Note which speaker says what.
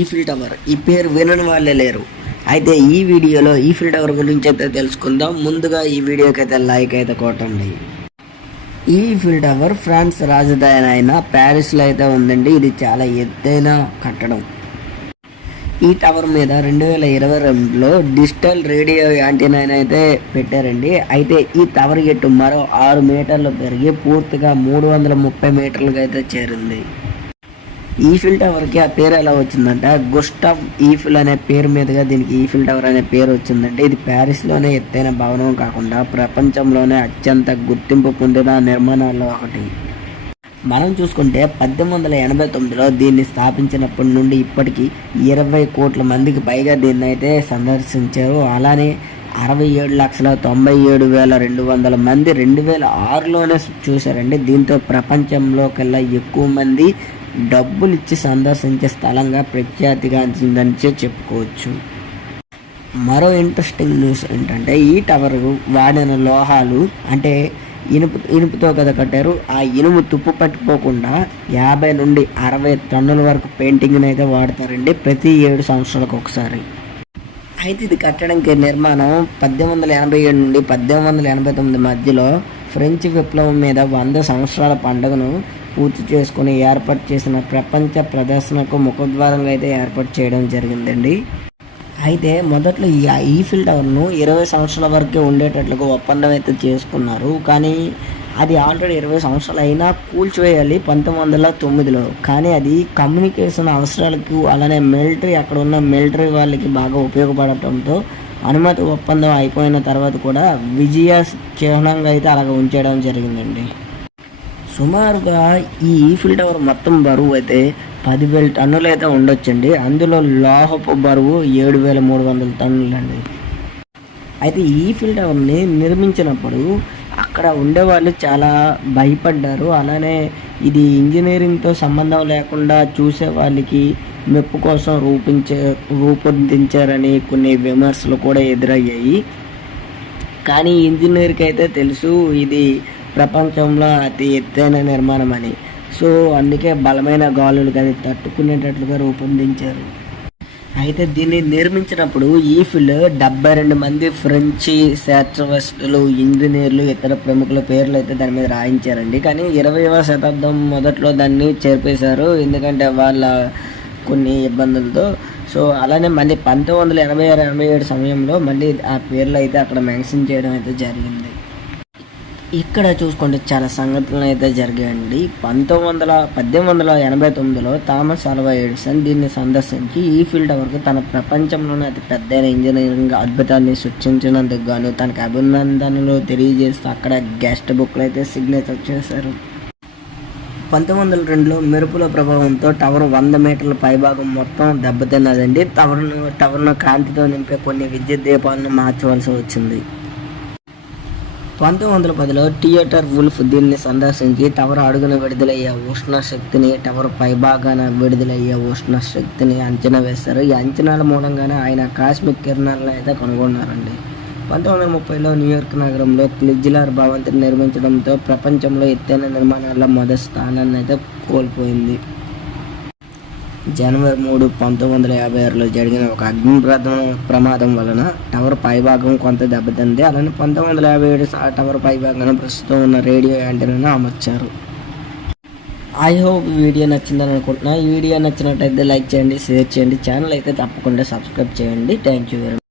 Speaker 1: Eiffel tower. ఈ పేరు వినని వాళ్ళే లేరు. అయితే ఈ వీడియోలో ఈఫిల్ టవర్ గురించి అయితే తెలుసుకుందాం. ముందుగా ఈ వీడియోకి అయితే లైక్ అయితే కొట్టండి. ఈఫిల్ టవర్ ఫ్రాన్స్ రాజధాని అయిన ప్యారిస్లో అయితే ఉందండి. ఇది చాలా ఎత్తైన కట్టడం. ఈ టవర్ మీద రెండు వేల ఇరవై రెండులో డిజిటల్ రేడియో యాంటీనా అయితే పెట్టారండి. అయితే ఈ టవర్ గెట్టు మరో ఆరు మీటర్లు పెరిగి పూర్తిగా మూడు వందల ముప్పై మీటర్లకు అయితే చేరింది. ఈఫిల్ టవర్కి ఆ పేరు ఎలా వచ్చిందంటే గుస్టాఫ్ ఈఫిల్ అనే పేరు మీదుగా దీనికి ఈఫిల్ టవర్ అనే పేరు వచ్చిందంటే ఇది ప్యారిస్లోనే ఎత్తైన భవనం కాకుండా ప్రపంచంలోనే అత్యంత గుర్తింపు పొందిన నిర్మాణాల్లో ఒకటి. మనం చూసుకుంటే పద్దెనిమిది వందల ఎనభై తొమ్మిదిలో దీన్ని స్థాపించినప్పటి నుండి ఇప్పటికీ ఇరవై కోట్ల మందికి పైగా దీన్ని అయితే సందర్శించారు. అలానే అరవై ఏడు లక్షల తొంభై ఏడు వేల రెండు వందల మంది రెండు వేల ఆరులోనే చూశారండి. దీంతో ప్రపంచంలోకెల్లా ఎక్కువ మంది డబ్బులు ఇచ్చి సందర్శించే స్థలంగా ప్రఖ్యాతిగాంచిందనిచే చెప్పుకోవచ్చు. మరో ఇంట్రెస్టింగ్ న్యూస్ ఏంటంటే ఈ టవర్ వాడిన లోహాలు అంటే ఇనుపు ఇనుపుతో కదా కట్టారు ఆ ఇనుము తుప్పు పట్టిపోకుండా యాభై నుండి అరవై టన్నుల వరకు పెయింటింగ్ని అయితే వాడతారండి ప్రతి ఏడు సంవత్సరాలకు ఒకసారి. అయితే ఇది కట్టడానికి నిర్మాణం పద్దెనిమిది వందల ఎనభై ఏడు నుండి పద్దెనిమిది వందల ఎనభై తొమ్మిది మధ్యలో ఫ్రెంచ్ విప్లవం మీద వంద సంవత్సరాల పండుగను పూర్తి చేసుకుని ఏర్పాటు చేసిన ప్రపంచ ప్రదర్శనకు ముఖద్వారంగా అయితే ఏర్పాటు చేయడం జరిగిందండి. అయితే మొదట్లో ఈ ఈఫిల్ టవర్ను ఇరవై సంవత్సరాల వరకే ఉండేటట్లుగా ఒప్పందం అయితే చేసుకున్నారు. కానీ అది ఆల్రెడీ ఇరవై సంవత్సరాలు అయినా కూల్చివేయాలి పంతొమ్మిది వందల తొమ్మిదిలో. కానీ అది కమ్యూనికేషన్ అవసరాలకు అలానే మిలిటరీ అక్కడ ఉన్న మిలిటరీ వాళ్ళకి బాగా ఉపయోగపడటంతో అనుమతి ఒప్పందం అయిపోయిన తర్వాత కూడా విజయ చిహ్నంగా అయితే అలాగ ఉంచడం జరిగిందండి. సుమారుగా ఈ ఈఫిల్ టవర్ మొత్తం బరువు అయితే పదివేల టన్నులు అయితే ఉండొచ్చండి. అందులో లోహపు బరువు ఏడు వేల మూడు వందల టన్నులు అండి అయితే ఈఫిల్ టవర్ని నిర్మించినప్పుడు అక్కడ ఉండేవాళ్ళు చాలా భయపడ్డారు. అలానే ఇది ఇంజనీరింగ్తో సంబంధం లేకుండా చూసే వాళ్ళకి మెప్పు కోసం రూపించే రూపొందించారని కొన్ని విమర్శలు కూడా ఎదురయ్యాయి. కానీ ఇంజనీర్కి అయితే తెలుసు ఇది ప్రపంచంలో అతి ఎత్తైన నిర్మాణం అని. సో అందుకే బలమైన గాలులు కానీ తట్టుకునేటట్లుగా రూపొందించారు. అయితే దీన్ని నిర్మించినప్పుడు ఈఫిల్ డెబ్బై రెండు మంది ఫ్రెంచి శాస్త్రవేత్తలు ఇంజనీర్లు ఇతర ప్రముఖుల పేర్లు అయితే దాని మీద రాయించారండి. కానీ ఇరవైవ శతాబ్దం మొదట్లో దాన్ని చేర్పేశారు. ఎందుకంటే వాళ్ళ కొన్ని ఇబ్బందులతో. సో అలానే మళ్ళీ పంతొమ్మిది వందల ఎనభై ఆరు ఎనభై ఏడు సమయంలో మళ్ళీ ఆ పేర్లు అయితే అక్కడ మెన్షన్ చేయడం అయితే జరిగింది. ఇక్కడ చూసుకుంటే చాలా సంఘటనలు అయితే జరిగాయండి. పంతొమ్మిది వందల పద్దెనిమిది వందల ఎనభై తొమ్మిదిలో థామస్ అల్వా ఎడిసన్ దీన్ని సందర్శించి ఈ ఫీల్డ్ వరకు తన ప్రపంచంలోనే అతి పెద్దైన ఇంజనీరింగ్ అద్భుతాన్ని సృష్టించినందుకు గాను తనకు అభినందనలు తెలియజేస్తూ అక్కడ గెస్ట్ బుక్లు అయితే సిగ్నేచర్ చేశారు. పంతొమ్మిది వందల రెండులో మెరుపుల ప్రభావంతో టవర్ వంద మీటర్ల పైభాగం మొత్తం దెబ్బతిన్నదండి. టవర్ను టవర్ను కాంతితో నింపే కొన్ని విద్యుత్ దీపాలను మార్చవలసి వచ్చింది. పంతొమ్మిది వందల పదిలో థియేటర్ వుల్ఫ్ దీన్ని సందర్శించి టవర్ అడుగున విడుదలయ్యే ఉష్ణ శక్తిని టవర్ పైభాగాన విడుదలయ్యే ఉష్ణ శక్తిని అంచనా వేస్తారు ఈ అంచనాల మూలంగానే ఆయన కాస్మిక్ కిరణాలను అయితే కనుగొన్నారండి. పంతొమ్మిది వందల ముప్పైలో న్యూయార్క్ నగరంలో క్లిజిలార్ భవంతిని నిర్మించడంతో ప్రపంచంలో ఎత్తైన నిర్మాణాల్లో మొదటి స్థానాన్ని అయితే కోల్పోయింది. జనవరి మూడు పంతొమ్మిది వందల యాభై ఆరులో జరిగిన ఒక అగ్ని ప్రమాదం వలన టవర్ పైభాగం కొంత దెబ్బతింది. అలానే పంతొమ్మిది వందల యాభై ఏడు ఆ టవర్ పైభాగాన ప్రస్తుతం ఉన్న రేడియో యాంటీనాను అమర్చారు. ఐ హోప్ వీడియో నచ్చిందని అనుకుంటున్నా. ఈ వీడియో నచ్చినట్టయితే లైక్ చేయండి షేర్ చేయండి. ఛానల్ అయితే తప్పకుండా సబ్స్క్రైబ్ చేయండి. Thank you very